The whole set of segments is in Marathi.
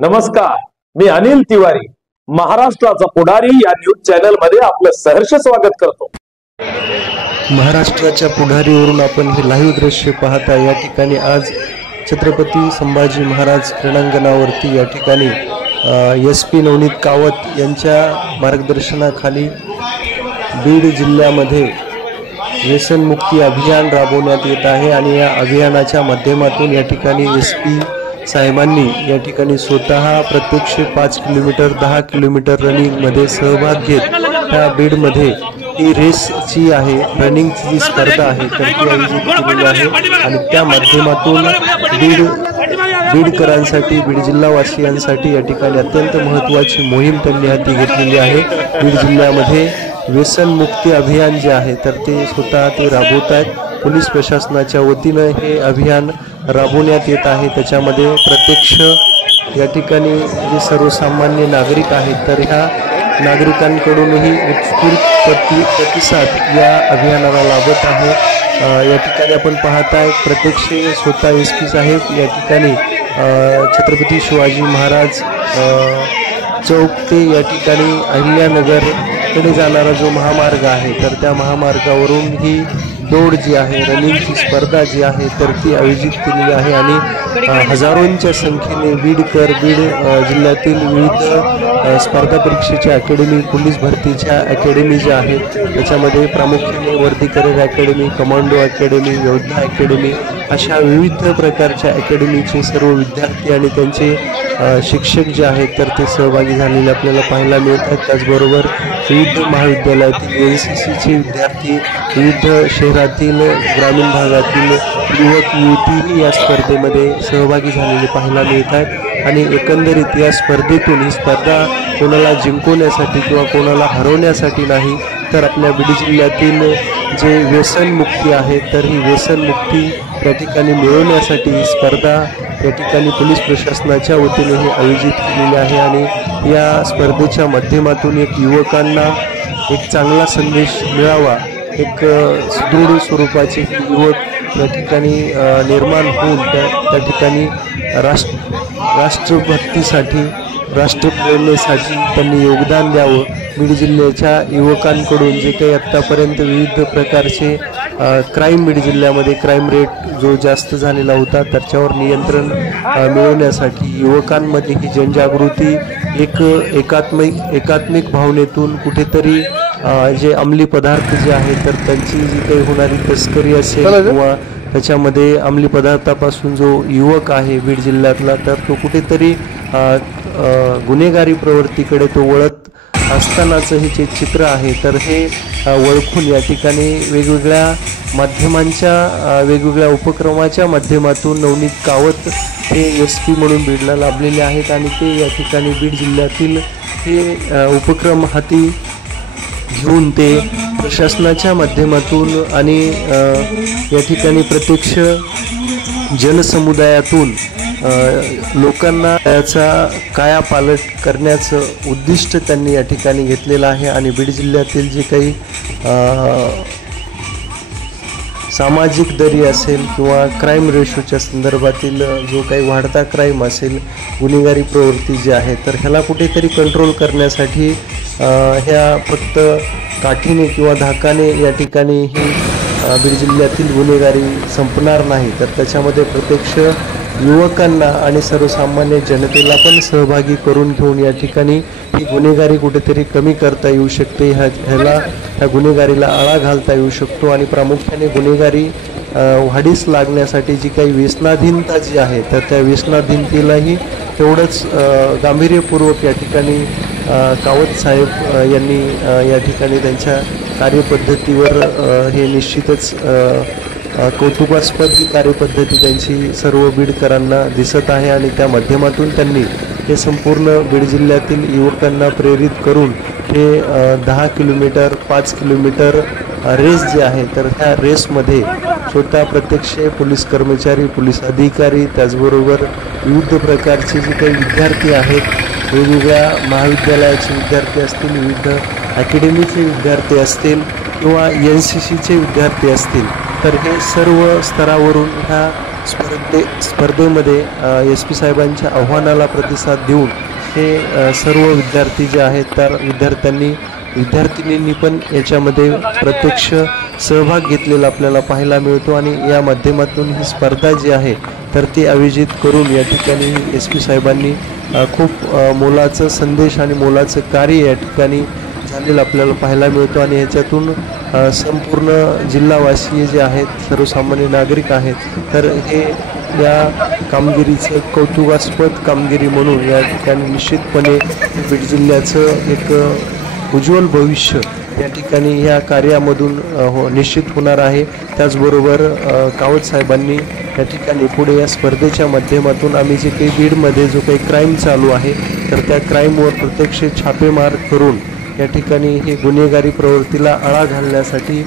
नमस्कार, मी अनिल तिवारी महाराष्ट्राचा पुढारी या न्यूज चॅनल मध्ये आपलं सहर्ष स्वागत करतो। महाराष्ट्राच्या पुढारीवरून आपण हे लाईव्ह दृश्य पाहता। या ठिकाणी आज छत्रपती संभाजी महाराज क्रीडांगणावरती या ठिकाणी SP नवनीत कावत यांच्या मार्गदर्शनाखाली बीड जिल्ह्यामध्ये व्यसनमुक्ती अभियान राबवण्यात येत आहे आणि या अभियानाच्या माध्यमातून या ठिकाणी SP साहेबांनी या ठिकाणी स्वतः प्रत्यक्ष 5 किलोमीटर 10 किलोमीटर रनिंगमध्ये सहभाग घेत त्या बीडमध्ये ही रेसची आहे, रनिंगची जी स्पर्धा आहे तर ती आयोजित केलेली आहे आणि त्या माध्यमातून बीडकरांसाठी बीड जिल्हावासियांसाठी या ठिकाणी अत्यंत महत्त्वाची मोहीम त्यांनी हाती घेतलेली आहे। बीड जिल्ह्यामध्ये व्यसनमुक्ती अभियान जे आहे तर ते स्वतः ते राबवत आहेत। पोलीस प्रशासनाच्या वतीनं हे अभियान राबवण्यात येत आहे। त्याच्यामध्ये प्रत्यक्ष या ठिकाणी जे सर्वसामान्य नागरिक आहेत तर ह्या नागरिकांकडूनही उत्स्फूर्त प्रतिसाद या अभियानाला लाभत आहे। या ठिकाणी आपण पाहताय प्रत्यक्ष स्वतः SP साहेब या ठिकाणी छत्रपती शिवाजी महाराज चौक ते या ठिकाणी अहिल्यानगरकडे जाणारा जो महामार्ग आहे तर त्या महामार्गावरून ही दौड जी आहे, रनिंगची स्पर्धा जी आहे तर ती आयोजित केलेली आहे आणि हजारोंच्या संख्येने बीड जिल्ह्यातील विविध स्पर्धा परीक्षेच्या अकॅडमी, पोलीस भरतीच्या अकॅडमी ज्या आहेत त्याच्यामध्ये प्रामुख्याने वर्दीकरण अकॅडमी, कमांडो अकॅडमी, योद्धा अकॅडमी अशा विविध प्रकारच्या अकॅडमीचे सर्व विद्यार्थी आणि त्यांचे शिक्षक जे आहेत तर ते सहभागी झालेले आपल्याला पाहायला मिळतात। त्याचबरोबर विविध महाविद्यालयातील NCCचे विद्यार्थी, विविध शहरातील ग्रामीण भागातील युवक युवतीही या स्पर्धेमध्ये सहभागी झालेले पाहायला मिळतात आणि एकंदरीत या स्पर्धेतून ही स्पर्धा कोणाला जिंकवण्यासाठी किंवा कोणाला हरवण्यासाठी नाही तर आपल्या बीड जिल्ह्यातील जे व्यसनमुक्ती आहे तर ही व्यसनमुक्ती या ठिकाणी मिळवण्यासाठी ही स्पर्धा या ठिकाणी पोलीस प्रशासनाच्या वतीने हे आयोजित केलेली आहे आणि या स्पर्धेच्या माध्यमातून एक युवकांना एक चांगला संदेश मिळावा, एक सुदृढ स्वरूपाचे युवक या ठिकाणी निर्माण होऊन त्या ठिकाणी राष्ट्रभक्तीसाठी, राष्ट्रप्रेरणेसाठी त्यांनी योगदान द्यावं। बीड जिल्ह्याच्या युवकांकडून जे काही आत्तापर्यंत विविध प्रकारचे क्राईम बीड जिल्ह्यामध्ये क्राईम रेट जो जास्त झालेला होता त्याच्यावर नियंत्रण मिळवण्यासाठी युवकांमध्ये ही जनजागृती एक एकात्मिक भावनेतून कुठेतरी जे अंमली पदार्थ जे आहेत तर त्यांची जी काही होणारी तस्करी असेल किंवा त्याच्यामध्ये अंमली पदार्थापासून जो युवक आहे बीड जिल्ह्यातला तर तो कुठेतरी गुन्हेगारी प्रवृत्तीकडे तो वळत असतानाचं हे जे चित्र आहे तर हे ओळखून या ठिकाणी वेगवेगळ्या माध्यमांच्या वेगवेगळ्या उपक्रमाच्या माध्यमातून नवनीत कावत हे SP म्हणून बीडला लाभलेले आहेत आणि ते या ठिकाणी बीड जिल्ह्यातील हे उपक्रम हाती घेऊन ते प्रशासनाच्या माध्यमातून आणि या ठिकाणी प्रत्यक्ष जनसमुदायातून लोकांना त्याचा कायापालट करण्याचं उद्दिष्ट त्यांनी या ठिकाणी घेतलेलं आहे आणि बीड जिल्ह्यातील जे काही सामाजिक दरी असेल किंवा क्राईम रेशोच्या संदर्भातील जो काही वाढता क्राईम असेल, गुन्हेगारी प्रवृत्ती जी आहे तर ह्याला कुठेतरी कंट्रोल करण्यासाठी ह्या फक्त काठीने किंवा धाकाने या ठिकाणी ही बीड जिल्ह्यातील गुन्हेगारी संपणार नाही तर त्याच्यामध्ये प्रत्यक्ष युवकांना आणि सर्वसामान्य जनतेला पण सहभागी करून घेऊन या ठिकाणी ही गुन्हेगारी कुठेतरी कमी करता येऊ शकते, ह्या गुन्हेगारीला आळा घालता येऊ शकतो आणि प्रामुख्याने गुन्हेगारी वाढीस लागण्यासाठी जी काही व्यसनाधीनता जी आहे तर त्या व्यसनाधीनतेलाही तेवढंच गांभीर्यपूर्वक या ठिकाणी कावत साहेब यांनी या ठिकाणी त्यांच्या कार्यपद्धतीवर हे निश्चितच कौतुकास्पद कार्यपद्धती त्यांची सर्व बीडकरांना दिसत आहे आणि त्या माध्यमातून त्यांनी हे संपूर्ण बीड जिल्ह्यातील युवकांना प्रेरित करून हे 10 किलोमीटर 5 किलोमीटर रेस जे आहे तर ह्या रेसमध्ये स्वतः प्रत्यक्ष पोलीस कर्मचारी, पोलीस अधिकारी त्याचबरोबर विविध प्रकारचे जे काही विद्यार्थी आहेत, वेगवेगळ्या महाविद्यालयाचे विद्यार्थी असतील, विविध अकॅडमीचे विद्यार्थी असतील किंवा NCCचे विद्यार्थी असतील तर हे सर्व स्तरावरून ह्या स्पर्धेमध्ये SP साहेबांच्या आव्हानाला प्रतिसाद देऊन हे सर्व विद्यार्थी जे आहेत तर विद्यार्थिनींनी पण याच्यामध्ये प्रत्यक्ष सहभाग घेतलेला आपल्याला पाहायला मिळतो आणि या माध्यमातून ही स्पर्धा जी आहे तर ती आयोजित करून या ठिकाणी SP साहेबांनी खूप मोलाचा संदेश आणि मोलाचं कार्य या ठिकाणी झालेलं आपल्याला पाहायला मिळतो आणि ह्याच्यातून संपूर्ण जिल्हावासीय जे आहेत सर्वसामान्य नागरिक आहेत तर हे या कामगिरीचं कौतुकास्पद कामगिरी म्हणून या ठिकाणी निश्चितपणे बीड जिल्ह्याचं एक उज्ज्वल भविष्य या ठिकाणी या कार्यामधून निश्चित होणार आहे। त्याचबरोबर कावत साहेबांनी या ठिकाणी पुढे या स्पर्धेच्या माध्यमातून आम्ही जे काही बीडमध्ये जो काही क्राईम चालू आहे तर त्या क्राईमवर प्रत्यक्ष छापेमार करून या ठिकाणी हे गुन्हेगारी प्रवृत्तीला आळा घालण्यासाठी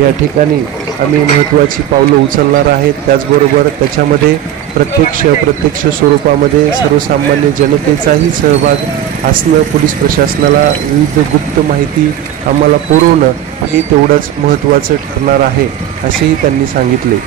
या ठिकाणी आम्ही महत्त्वाची पावलं उचलणार आहेत। त्याचबरोबर त्याच्यामध्ये प्रत्यक्ष अप्रत्यक्ष स्वरूपामध्ये सर्वसामान्य जनतेचाही सहभाग असणं, पोलीस प्रशासनाला विविध गुप्त माहिती आम्हाला पुरवणं हे तेवढंच महत्त्वाचं ठरणार आहे असेही त्यांनी सांगितले।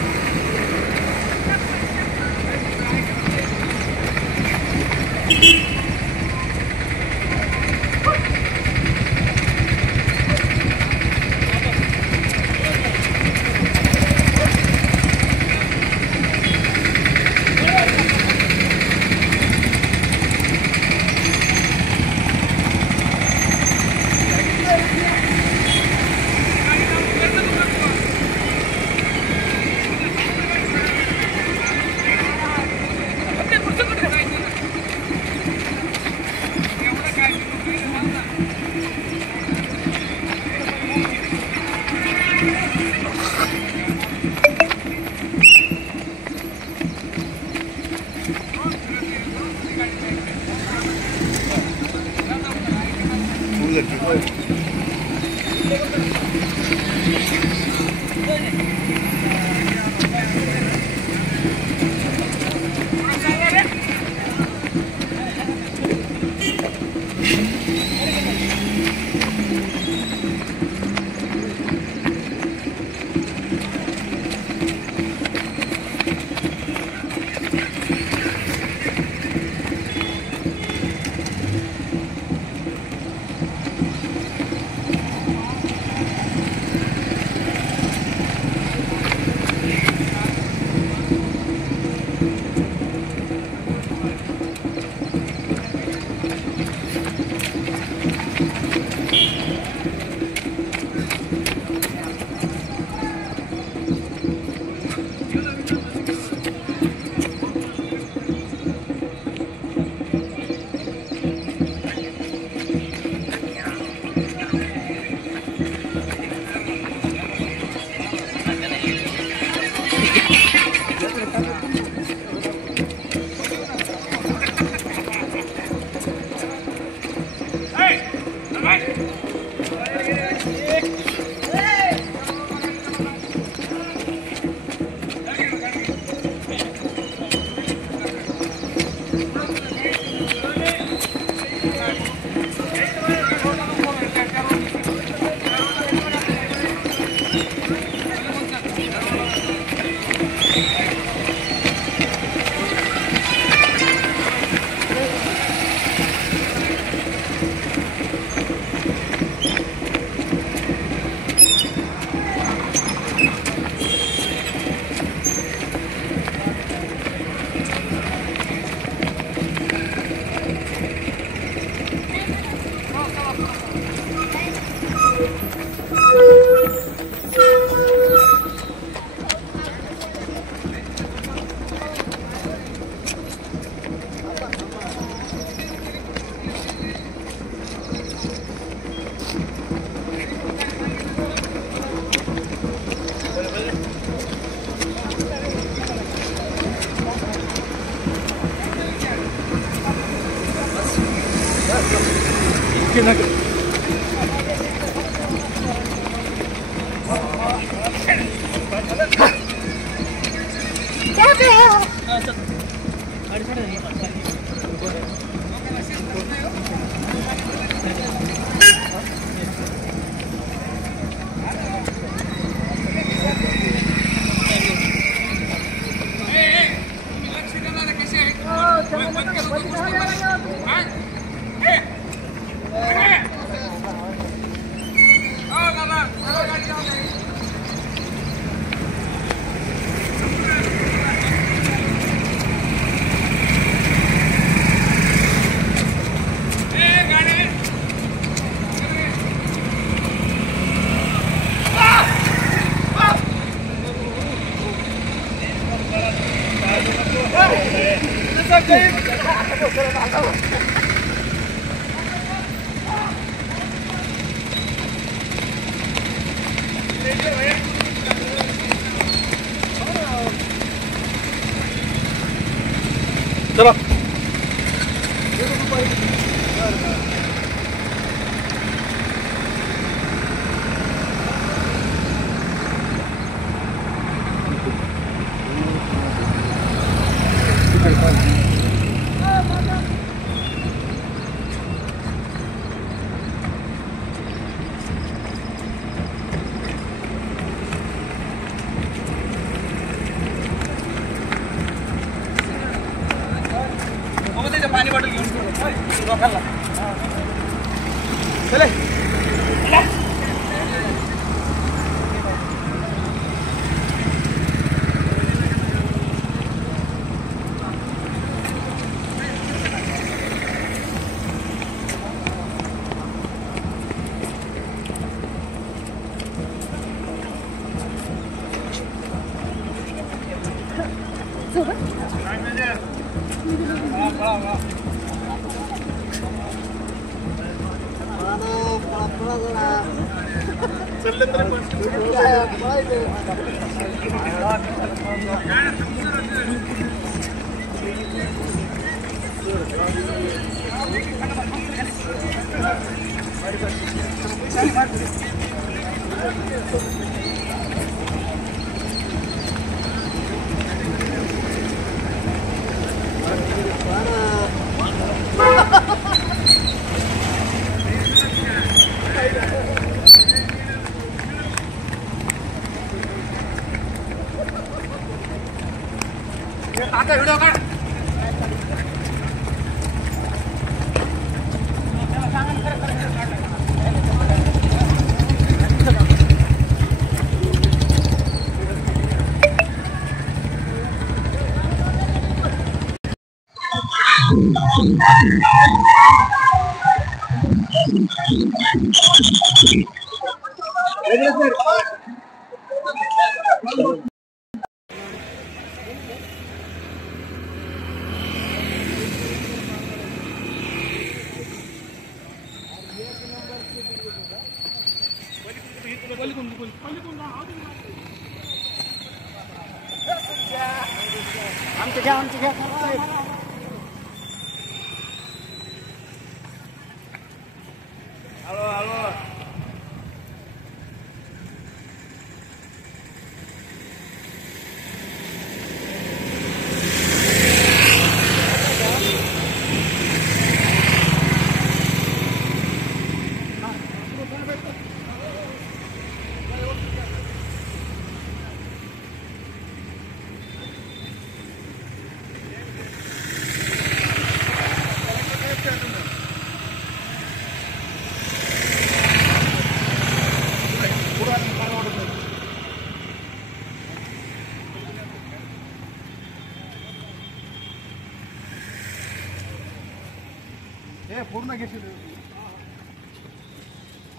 पूर्ण घेतली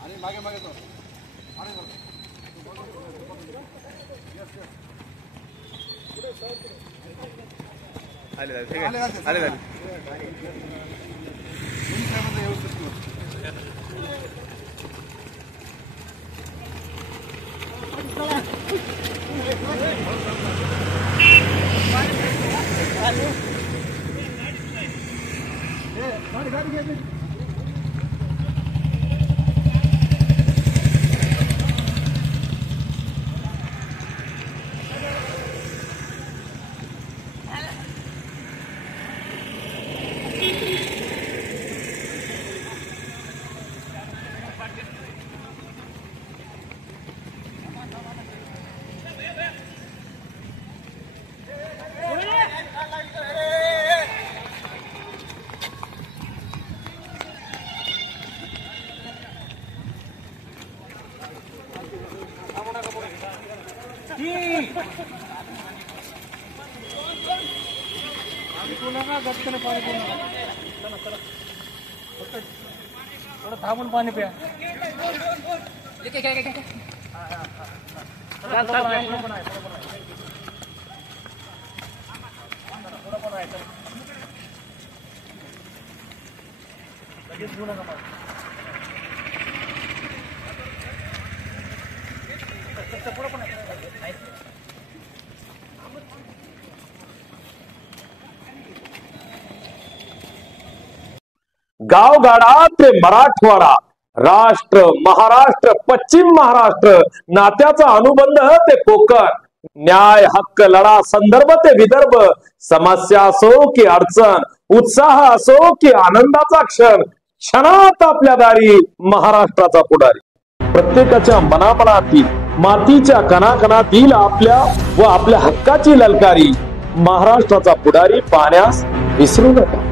आणि मागे मागे तो आले थांबून पाणी प्या गावगाडा ते मराठवाडा, राष्ट्र महाराष्ट्र पश्चिम महाराष्ट्र, नात्याचा अनुबंध ते कोकण, न्याय हक्क लढा संदर्भ ते विदर्भ, समस्या असो की अडचण, उत्साह असो की आनंदाचा क्षण, क्षणात आपल्या दारी महाराष्ट्राचा पुढारी. प्रत्येकाच्या मनामनातील मातीच्या कणाकणातील आपल्या व आपल्या हक्काची ललकारी, महाराष्ट्राचा पुढारी पाहण्यास विसरू नका.